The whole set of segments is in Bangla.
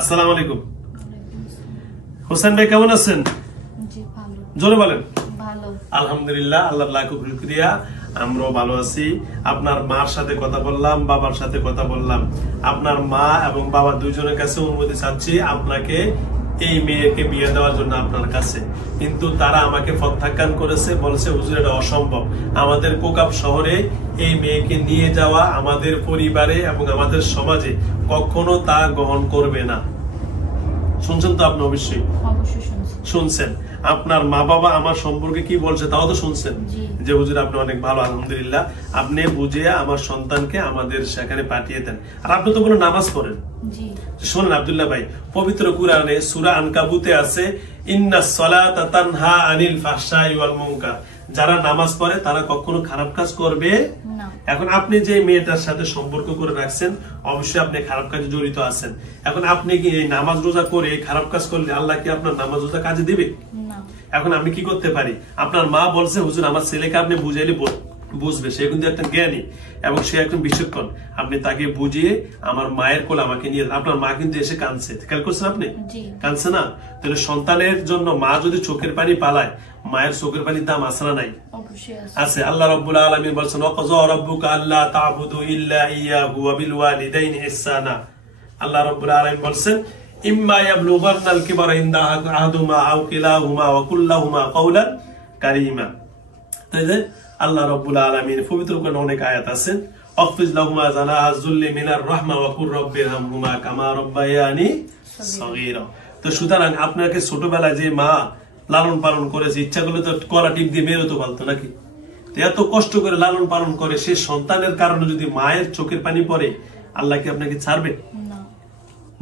আসসালামু আলাইকুম। হোসেন ভাই কেমন আছেন? জোরে বলেন। আলহামদুলিল্লাহ, আল্লাহর লাখ শুকরিয়া, আমরাও ভালো আছি। আপনার মার সাথে কথা বললাম, বাবার সাথে কথা বললাম। আপনার মা এবং বাবা দুইজনের কাছে অনুমতি চাচ্ছি আপনাকে এই মেয়েকে বিয়ে দেওয়ার জন্য আপনার কাছে, কিন্তু তারা আমাকে প্রত্যাখ্যান করেছে, বলছে হুজুর এটা অসম্ভব। আমাদের কোকাপ শহরে এই মেয়েকে নিয়ে যাওয়া আমাদের পরিবারে এবং আমাদের সমাজে কখনো তা গ্রহণ করবে না। শুনছেন তো আপনি? অবশ্যই শুনছেন। আপনার মা বাবা আমার সম্পর্কে কি বলছে তাও তো শুনছেন, যে হুজুর আপনি অনেক ভালো, আলহামদুলিল্লাহ, আপনি বুঝিয়ে আমার সন্তানকে আমাদের সেখানে পাঠিয়ে দেন। আর আপনি তো কোনো নামাজ পড়েন। শোনেন আব্দুল্লাহ ভাই, পবিত্র কুরআনে সূরা আনকাবুতে আছে ইন্নাস সালাতা তানহা আনিল ফাহশাই ওয়াল মুনকার, যারা নামাজ পড়ে তারা কখনো খারাপ কাজ করবে না। এখন আপনি যে মেয়েটার সাথে সম্পর্ক করে রাখছেন, অবশ্যই আপনি খারাপ কাজে জড়িত আছেন। এখন আপনি কি এই নামাজ রোজা করে খারাপ কাজ করলে আল্লাহ কি আপনার নামাজ রোজা কাজে দিবে? এখন আমি কি করতে পারি? আপনার মা বলছে হুজুর আমার ছেলেকে আপনি বুঝাইলে বুঝবে, সে কিন্তু একটা জ্ঞানী এবং সে একজন বিচক্ষণ, আপনি তাকে বুঝিয়ে আমার মায়ের কোলে আমাকে নিয়ে। আপনার মা কিন্তু এসে কাঁদছে, খেয়াল করছেন আপনি? কাঁদছে না? তাহলে সন্তানের জন্য মা যদি চোখের পানি পালায়, মায়ের চোখের পানির দাম আছে না নাই? আছে। আল্লাহ রাব্বুল আলামিন বলেছেন ওয়াকাযা রাব্বুকা আল্লা তা'বুদু ইল্লা ইয়্যাহু ওয়া বিল ওয়ালিদাইনি ইহসানা। আল্লাহ রাব্বুল আলামিন বলেছেন ইম্মা ইয়াবলুগান্নাল কিবারা ইনদা আহাদুহুমা আও কিলাহুমা ওয়া কুল্লাহুমা কাওলান কারীমা। তাইলে আল্লাহ রাব্বুল আলামিন পবিত্র কোরআনে অনেক আয়াত আছে, ওয়াকফিজ লাহুমা জানাহা যুল্লি মিনার রাহমা ওয়া কুর রাব্বিরহামহুমা কামা রাব্বায়ানি সগীরা। তো সুতরাং আপনাকে ছোটবেলায় যে মা লালন পালন করেছে, ইচ্ছা করলে তো কলা টিপ দিয়ে বেরোতে পারতো নাকি? এত কষ্ট করে লালন পালন করে সে সন্তানের কারণে যদি মায়ের চোখের পানি পড়ে, আল্লাহ কি আপনাকে ছাড়বে?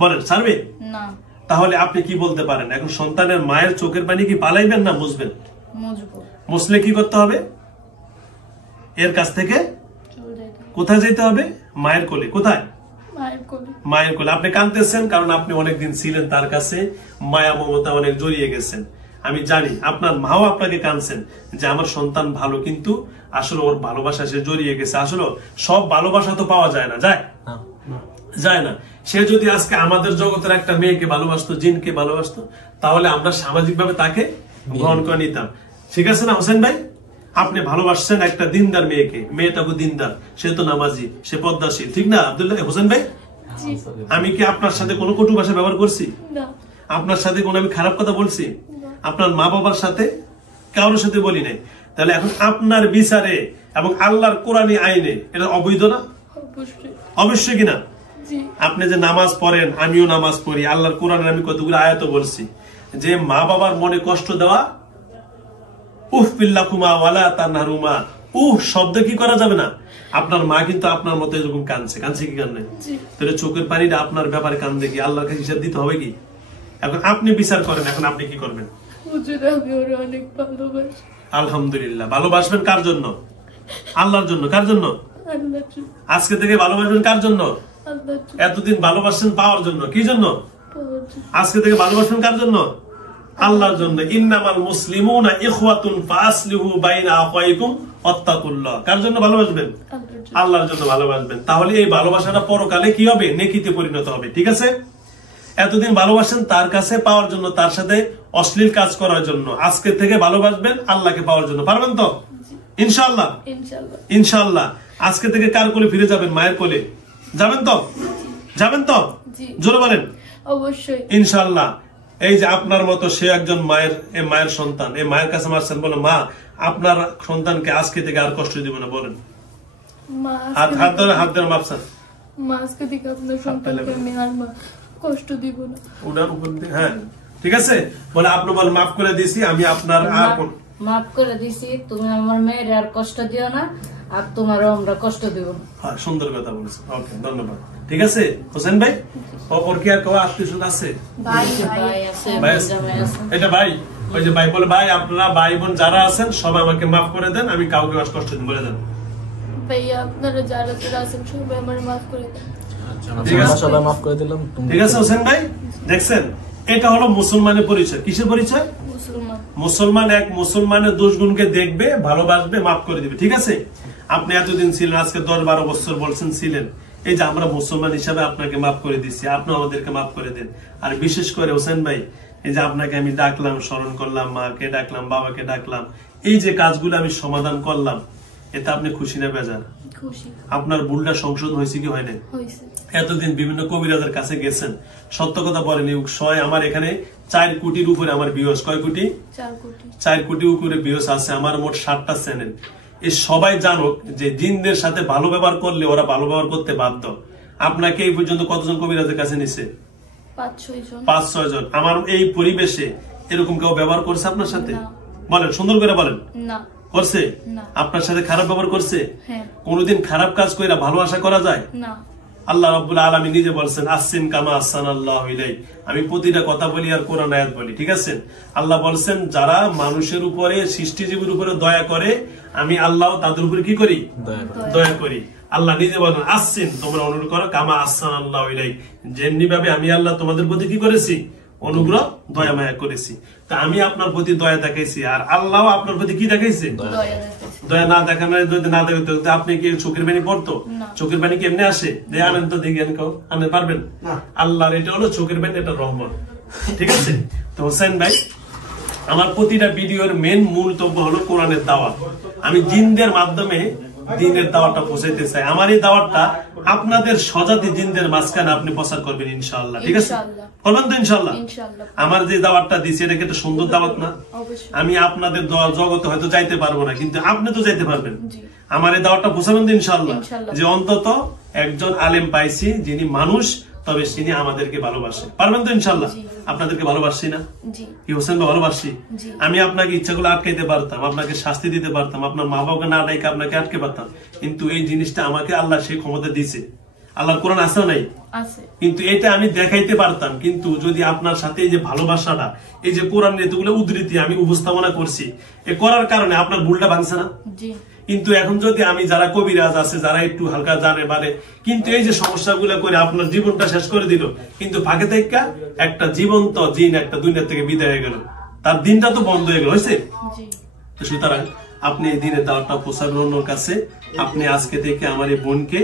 বলেন ছাড়বে না? তাহলে আপনি কি বলতে পারেন? এখন সন্তানের মায়ের চোখের পানি কি পালাইবেন না মুছবেন? মুছলে কি করতে হবে? এর কাছ থেকে কোথায় যেতে হবে? মায়ের কোলে। কোথায়? মায়ের কোলে। আপনি কাঁদতেছেন কারণ আপনি অনেকদিন ছিলেন তার কাছে, মায়া মমতা অনেক জড়িয়ে গেছেন। আমি জানি আপনার মাও আপনাকে কাঁদছেন যে আমার সন্তান ভালো, কিন্তু আসলে ওর ভালোবাসা সে জড়িয়ে গেছে। আসলে সব ভালোবাসা তো পাওয়া যায় না, যায় না। সে যদি আজকে আমাদের জগতের একটা মেয়েকে ভালোবাসতো, জিনকে ভালোবাসতো, তাহলে আমরা সামাজিক ভাবে তাকে গ্রহণ করে নিতাম। ঠিক আছে না হোসেন ভাই? আপনি ভালোবাসছেন একটা দিনদার মেয়েকে, মেয়েটাকে দিনদার, সে তো নামাজি, সে পদ্মাশীল, ঠিক না আব্দুল্লাহ হোসেন ভাই? আমি কি আপনার সাথে কোনো কটু ভাষা ব্যবহার করছি? আপনার সাথে কোনো আমি খারাপ কথা বলছি? আপনার মা বাবার সাথে কারোর সাথে বলি নাই। তাহলে এখন আপনার বিচারে এবং আল্লাহর কোরআনী আইনে এটা অবৈধ না? অবশ্যই কিনা? আপনি যে নামাজ পড়েন, আমিও নামাজ পড়ি, আল্লাহর কোরআনে আমি কতগুলো আয়াত বলছি যে মা বাবার মনে কষ্ট দেওয়া, উফ বিল্লাকুমা ওয়ালা তানহারুমা, শব্দ কি করা যাবে না। আপনার মা কিন্তু আপনার মতো এরকম কাঁদছে কি কান্নে? তাহলে চোখের পানিটা আপনার ব্যাপারে কান্দে কি? আল্লাহর কাছে হিসাব দিতে হবে কি? এখন আপনি বিচার করেন, এখন আপনি কি করবেন? আলহামদুলিল্লাহ, ভালোবাসবেন কার জন্য? আল্লাহর জন্য। কার জন্য? আজকে থেকে ভালোবাসবেন কার জন্য? এতদিন ভালোবাসেন পাওয়ার জন্য। কি জন্য? আজকে থেকে ভালোবাসবেন কার জন্য? আল্লাহর জন্য। ইন্নামাল মুসলিমুনা ইখওয়াতুন ফাসলিহু বাইনা আখাওয়াইকুম ওয়াত্তাকুল্লাহ। কার জন্য ভালোবাসবেন? আল্লাহর জন্য ভালোবাসবেন। তাহলে এই ভালোবাসাটা পরকালে কি হবে? নেকিতে পরিণত হবে। ঠিক আছে? এতদিন ভালোবাসেন তার কাছে পাওয়ার জন্য, তার সাথে অশ্লীল কাজ করার জন্য, আজকে থেকে ভালোবাসবেন আল্লাহকে পাওয়ার জন্য। পারবেন তো? ইনশাআল্লাহ। ইনশাআল্লাহ। আজকে থেকে কার কোলে ফিরে যাবেন? মায়ের কোলে যাবেন তো? যাবেন তো? জোরে বলেন। অবশ্যই ইনশাআল্লাহ। এই যে আপনার মতো সে একজন মায়ের সন্তান, এই মায়ের কাছে মারছেন, বলে মা আপনার সন্তানকে আজকে থেকে আর কষ্ট দিব না, বলেন। হাত ধরে মাপছেন, আজকে থেকে আপনার সন্তানকে আমি আর কষ্ট দিব না। ওটার উপর হ্যাঁ ঠিক আছে বলে আপনি বল মাফ করে দিয়েছি, আমি আপনার মাফ করে দিছি, তুমি আমার মেয়ের আর কষ্ট দিও না, আর তোমারও আমরা কষ্ট দিব না। হ্যাঁ, সুন্দর কথা বলেছো। ওকে, ধন্যবাদ। ঠিক আছে হোসেন ভাই, ওর কি আর কেউ আত্মীয় আছে? এটা ভাই, ওই যে ভাই বলে ভাই আপনারা ভাই বোন যারা আছেন সবাই আমাকে মাফ করে দেন, আমি কাউকে কষ্ট দিন বলে দেন। ভাইয়া আপনারা যারা আছেন সবাই আমার মাফ করে দেন। ঠিক আছে, সবাই মাফ করে দিলাম। ঠিক আছে হোসেন ভাই, দেখছেন এটা হলো মুসলমানের পরিচয়। কিসের পরিচয়? মুসলমান। এক মুসলমানের দোষ গুণকে দেখবে, ভালোবাসবে, মাফ করে দিবে। ঠিক আছে? আপনি এতদিন ছিলেন, আজকে 10-12 বছর বলছেন ছিলেন, এই যে আমরা মুসলমান হিসাবে আপনাকে মাফ করে দিচ্ছি, আপনি আমাদেরকে মাফ করে দেন। আর বিশেষ করে হোসেন ভাই, এই যে আপনাকে আমি ডাকলাম, স্মরণ করলাম, মাকে ডাকলাম, বাবাকে ডাকলাম, এই যে কাজগুলো আমি সমাধান করলাম, এতে আপনি খুশি না বেজার? খুশি আপনার ভুলটা সংশোধন হয়েছে কি হয় না? হয়েছে। এতদিন বিভিন্ন কবিরাজের কাছে গেছেন, সত্য কথা বলেন, আমার এখানে 4 কোটির উপরে আমার ভিউয়ার্স, কয় কোটি? 4 কোটি। 4 কোটি উপরে ভিউয়ার্স আছে আমার, মোট 60টা চ্যানেল। এই সবাই জানুক যে জিনদের সাথে ভালো ব্যবহার করলে ওরা ভালো ব্যবহার করতে বাধ্য। আপনাকে এই পর্যন্ত কতজন কবিরাজের কাছে নিছে? 5-6 জন। 5-6 জন। আমার এই পরিবেশে এরকম কেউ ব্যবহার করছে আপনার সাথে? না। বলেন, সুন্দর করে বলেন। না। করছে? না। আপনার সাথে খারাপ ব্যবহার করছে? হ্যাঁ। কোনদিন খারাপ কাজ কইরা ভালো আশা করা যায়? না। আল্লাহ রাব্বুল আলামিন নিজে বলছেন, আসসিন কামা আহসানাল্লাহু ইলাইক। আমি প্রতিটা কথা বলি আর কোরআন আয়াত বলি, ঠিক আছে? আল্লাহ বলছেন, যারা মানুষের উপরে, সৃষ্টিজীবীর উপরে দয়া করে, আমি আল্লাহ তাদের উপরে কি করি? দয়া করি। আল্লাহ নিজে বলেন, আসসিন, তোমরা অনুগ্রহ করো, কামা আহসানাল্লাহু ইলাইক, যেমনি ভাবে আমি আল্লাহ তোমাদের প্রতি কি করেছি? অনুগ্রহ, দয়া মায়া করেছি। তা আমি আপনার প্রতি দয়া দেখাইছি, আর আল্লাহ আপনার প্রতি কি দেখাইছে? দয়া দেখাইছে। দয়া না দেখানো, যদি না দেখাতে আপনি কি চোখের পানি পড়তো? না। চোখের পানি কি এমনি আসে? আনেন তো, দেখেন কেউ আনতে পারবেন? আল্লাহর এটা হলো চোখের পানি, এটা রহমত, ঠিক আছে? তো হোসেন ভাই, আমার প্রতিটা ভিডিওর মেন মূলতব্য হলো কোরআনের দাওয়াত। আমি জিনদের মাধ্যমে দিনের দাওয়াতটা পৌঁছাইতে চাই। আমার এই দাওয়াতটা আপনাদের স্বজাতি জিনদের মাঝখানে আপনি প্রচার করবেন ইনশাআল্লাহ, ঠিক আছে? ইনশাআল্লাহ। করবেন তো ইনশাআল্লাহ? ইনশাআল্লাহ। আমার যে দাওয়াতটা দিছি এটা কি একটা সুন্দর দাওয়াত না? অবশ্যই। আমি আপনাদের জগতে হয়তো যাইতে পারবো না, কিন্তু আপনি তো যাইতে পারবেন। জি। আমার এই দাওয়াতটা পৌঁছাবেন তো ইনশাআল্লাহ? ইনশাআল্লাহ। যে অন্তত একজন আলেম পাইছি যিনি মানুষ, তবে তিনি আমাদেরকে ভালোবাসে। পারবেন তো ইনশাআল্লাহ? জি। আপনাদেরকে ভালোবাসি না? জি। কি হোসেন ভাই, ভালোবাসি। জি। আমি আপনাকে ইচ্ছা করলে আটকাইতে পারতাম, আপনাকে শাস্তি দিতে পারতাম, আপনার মা বাবাকে না ডাইকে আপনাকে আটকে পারতাম, কিন্তু এই জিনিসটা আমাকে আল্লাহ সেই ক্ষমতা দিয়েছে। আল্লাহর কোরআন আছে না নাই? আছে। কিন্তু এটা আমি দেখাইতে পারতাম, কিন্তু যদি আপনার সাথে এই যে ভালোবাসাটা, এই যে কোরআন এতগুলো উদ্ধৃতি আমি উপস্থাপনা করছি, এ করার কারণে আপনার ভুলটা ভাঙছে না? জি। কিন্তু এখন যদি আমি, যারা কবিরাজ আছে, যারা একটু হালকা জানে পারে, কিন্তু এই যে সমস্যাগুলো করে আপনার জীবনটা শেষ করে দিল, কিন্তু ফাঁকে থেকে একটা জীবন্ত জিন একটা দুনিয়া থেকে বিদায় হয়ে গেল, তার দিনটা তো বন্ধ হয়ে গেল, হয়েছে? জি। তো সুতরাং আপনি এই দিনের দাওয়াতটা পৌঁছাবেন অন্যর কাছে। আপনি আজকে থেকে আমার এই বোনকে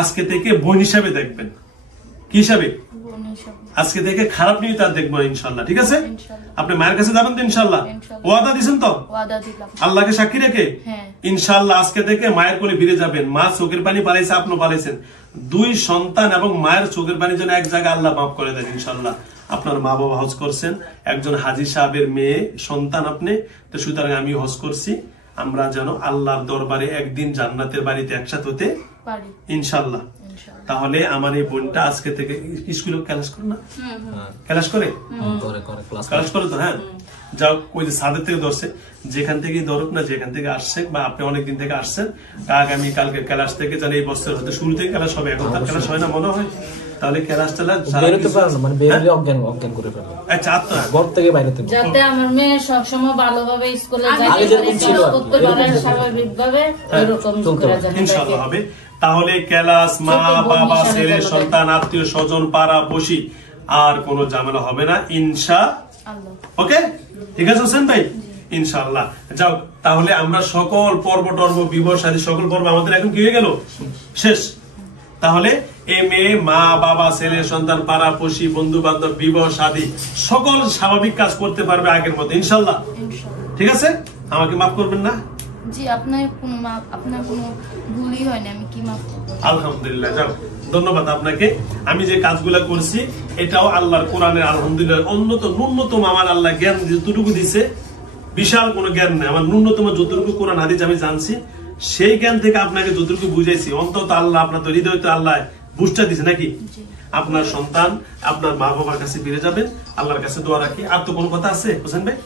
আজকে থেকে বোন হিসাবে দেখবেন। কি হিসাবে? বোন হিসাবে। আজকে থেকে খারাপ নিয়ে তার দেখবো ইনশাল্লাহ, ঠিক আছে? ইনশাআল্লাহ। আপনি মায়ের কাছে যাবেন তো ইনশাল্লাহ? ইনশাআল্লাহ। ওয়াদা দিছেন তো? ওয়াদা দিলাম। আল্লাহকে সাক্ষী রেখে হ্যাঁ। ইনশাআল্লাহ আজকে থেকে মায়ের কোলে ফিরে যাবেন। মা চোখের পানি পালাইছে, আপনি পালাইছেন। 2 সন্তান এবং মায়ের চোখের পানি যেন এক জায়গায় আল্লাহ মাফ করে দেন ইনশাআল্লাহ। আপনার মা বাবা হজ করছেন, একজন হাজী সাহেবের মেয়ে সন্তান আপনি, তো সুতরাং আমি হজ করছি। আমরা যেন আল্লাহর দরবারে একদিন জান্নাতের বাড়িতে একসাথে হতে পারি ইনশাআল্লাহ। ইনশাআল্লাহ। তাহলে আমার এই বোনটা আজকে থেকে স্কুলে ক্লাস করে না? হুম। ক্লাস করে? করে ক্লাস ক্লাস করে তো? হ্যাঁ, যাও, ওই যে সাদের থেকে ধরছে, যেখান থেকে ধরুক না, যেখান থেকে আসছে, বা আপনি অনেকদিন থেকে আসছেন, আগামী কালকে ক্লাস থেকে যেন এই বছর হয়তো শুরু থেকে ক্লাস হবে, এখন তার ক্লাস হয় না মনে হয়, তাহলে ক্লাস চালা বেরোতে পারে না, মানে বেরোলে অজ্ঞান করে ফেলে। আচ্ছা, আত্মা ঘর থেকে বাইরে থেকে যাতে আমার মেয়ে সবসময় ভালোভাবে স্কুলে যায়, আগে যেরকম ছিল আর কি, করতে পারে স্বাভাবিকভাবে, এরকম করে যেন ইনশাআল্লাহ হবে। তাহলে ক্লাস, মা বাবা, ছেলে সন্তান, আত্মীয় স্বজন, পাড়া পড়শি, আর কোনো ঝামেলা হবে না আল্লাহ। ওকে, ঠিক আছে হোসেন ভাই? ইনশাআল্লাহ। যাও, তাহলে আমরা সকল পর্ব টর্ব, বিবাহ শাদী সকল পর্ব আমাদের এখন কি হয়ে গেল? শেষ। তাহলে এ মেয়ে, মা বাবা, ছেলে সন্তান, পাড়া পড়শি, বন্ধু বান্ধব, বিবাহ শাদী সকল স্বাভাবিক কাজ করতে পারবে আগের মতো ইনশাআল্লাহ। ইনশাআল্লাহ। ঠিক আছে? আমাকে মাফ করবেন না? জি, আপনার কোনো ভুলই হয়নি, আমি কি মাফ করবো? আলহামদুলিল্লাহ। যাও, ধন্যবাদ আপনাকে। আমি যে কাজগুলা করছি এটাও আল্লাহর কোরআনের আলহামদুলিল্লাহ ন্যূনতম আমার আল্লাহ জ্ঞান যতটুকু দিছে, বিশাল কোনো জ্ঞান নেই, আমার ন্যূনতম যতটুকু কোরআন হাদিস আমি জানছি, সেই জ্ঞান থেকে আপনাকে যতটুকু বুঝাইছি, অন্তত আল্লাহ আপনার তো হৃদয় তো আল্লাহ বুঝটা দিছে নাকি? আপনার সন্তান আপনার মা বাবার কাছে ফিরে যাবেন, আল্লাহর কাছে দোয়া রাখি। আর তো কোনো কথা আছে হোসেন ভাই?